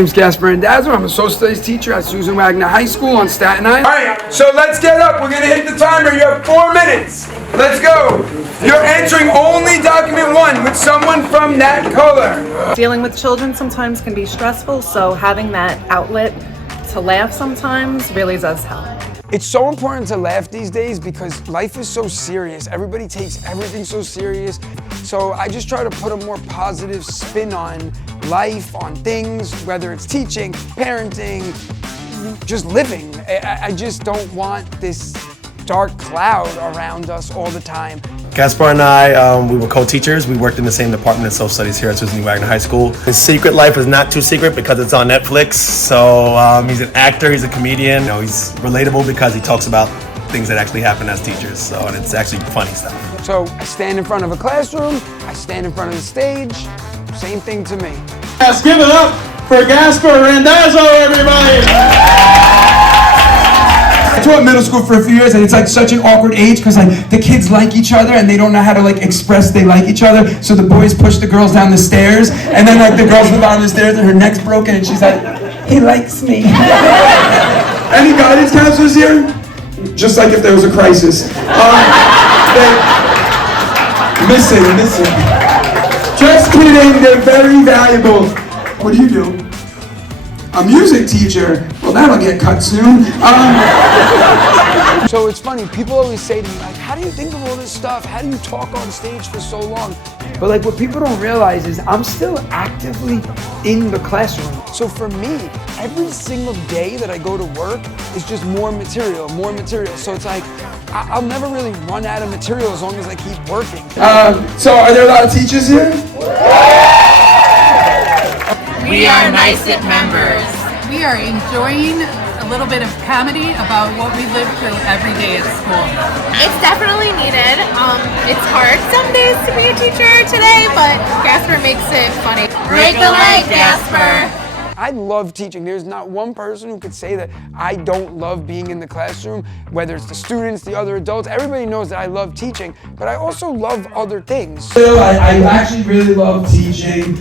name's Gaspare and I'm a social studies teacher at Susan Wagner High School on Staten Island. All right, so let's get up. We're gonna hit the timer. You have 4 minutes. Let's go. You're entering only document 1 with someone from that color. Dealing with children sometimes can be stressful, so having that outlet to laugh sometimes really does help. It's so important to laugh these days because life is so serious. Everybody takes everything so serious. So I just try to put a more positive spin on life, on things, whether it's teaching, parenting, just living. I just don't want this dark cloud around us all the time. Gaspar and I, we were co-teachers. We worked in the same department of social studies here at Susan Wagner High School. His secret life is not too secret because it's on Netflix. So he's an actor, he's a comedian. He's relatable because he talks about things that actually happen as teachers. So, and it's actually funny stuff. So I stand in front of a classroom, I stand in front of the stage, same thing to me. Let's give it up for Gaspar Randazzo, everybody! I taught middle school for a few years and it's like such an awkward age because like the kids like each other and they don't know how to like express they like each other. So the boys push the girls down the stairs and then like the girl's at the bottom of the stairs and her neck's broken and she's like, he likes me. Any guidance counselors here? Just like if there was a crisis. Missing. Just kidding, they're very valuable. What do you do? A music teacher. Well, that'll get cut soon. So it's funny, people always say to me, like, how do you think of all this stuff? How do you talk on stage for so long? But like what people don't realize is I'm still actively in the classroom. So for me, every single day that I go to work is just more material. So it's like, I'll never really run out of material as long as I keep working. So are there a lot of teachers here? We are NYC members. We are enjoying a little bit of comedy about what we live through every day at school. It's definitely needed. It's hard some days to be a teacher today, but Gaspar makes it funny. Break a leg, Gaspar. I love teaching. There's not one person who could say that I don't love being in the classroom, whether it's the students, the other adults. Everybody knows that I love teaching, but I also love other things. So I actually really love teaching.